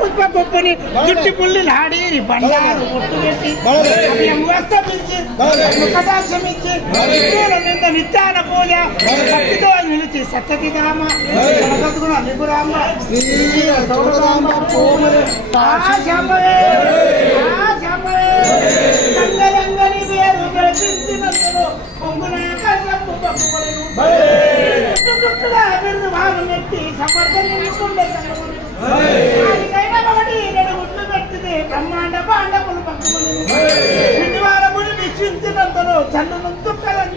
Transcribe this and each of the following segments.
పుష్ప గొప్పని జుట్టి పుల్లి నాడి బండారు ఒట్టు పెట్టి వస్తమించి ముఖదాంశమిచ్చి నింద నిత్యాన పూజ భక్తితో నిలిచి సత్యతిరామ నిపురామ రంగరంగని పేరు గెలిపించినందులో పొంగునాకము బిరుదు భాగం ఎత్తి సమర్థనికుండే పెడితే బ్రహ్మాండ పాండవులు పక్కమని శనివారముని వీక్షించినంతలో చల్లును తుక్కలని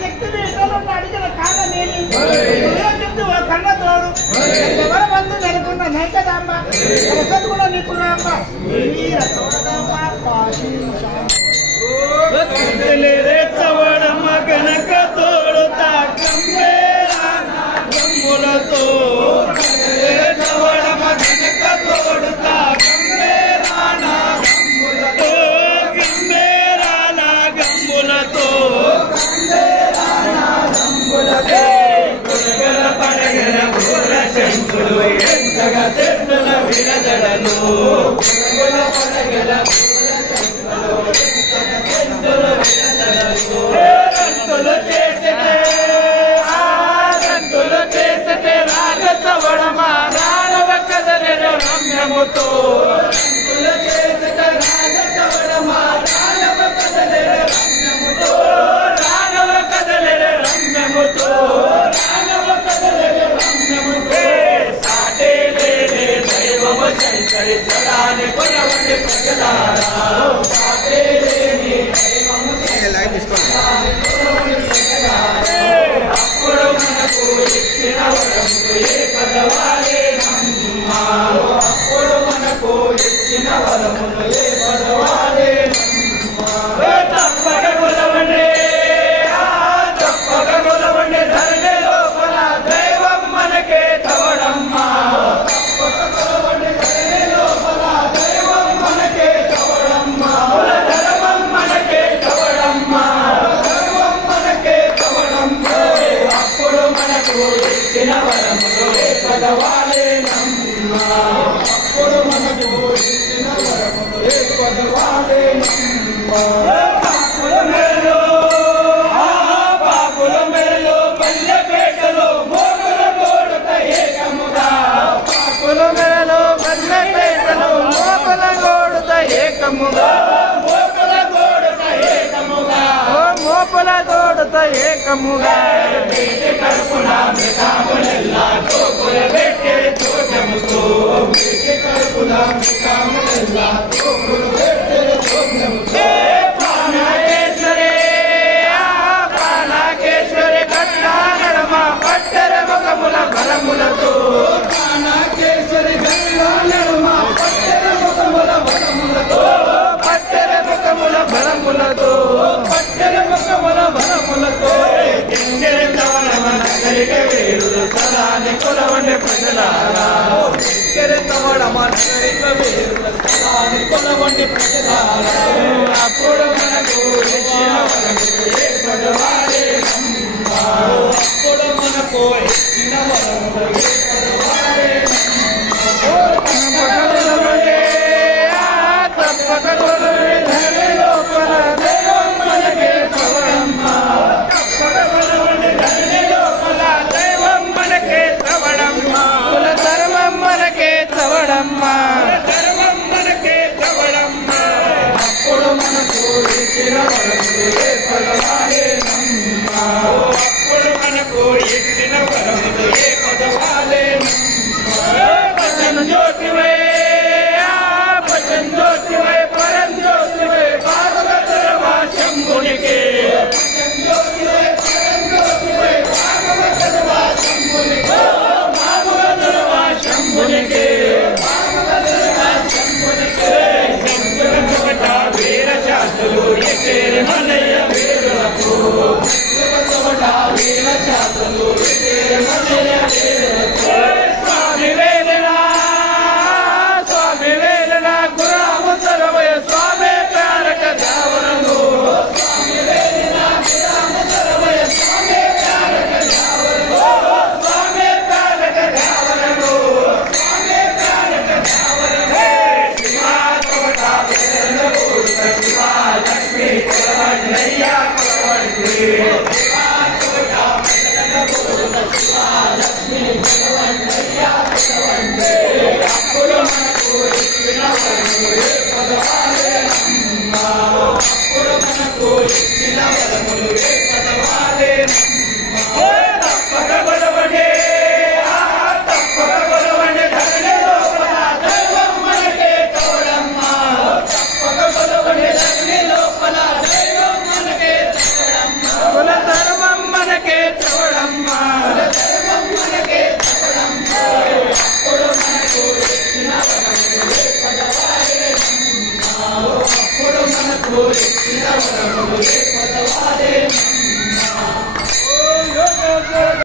శక్తి వీటలను అడిగిన కాలమేమి కన్నతోడు ఎవరమందు నెలకొన్న నైకదాంబ సద్గుణ నిపుణాంబ గనక తోడు తాకంబేరాములతో ఏకముగా ప్రాణకేశ్వరి కట్టానడమ పట్టర ముఖముల బలములతో ప్రాణకేశ్వరి కట్టానడమ పట్టర ముఖముల బలములతో పట్టర ముఖముల బలములతో పట్టర ముఖముల బలములతో సదాని కొలవండి ప్రజలారా కొలవండి ప్రజలారా అప్పుడు మనకు అప్పుడు మనకు ఇచ్చిన అప్పుడు మనకు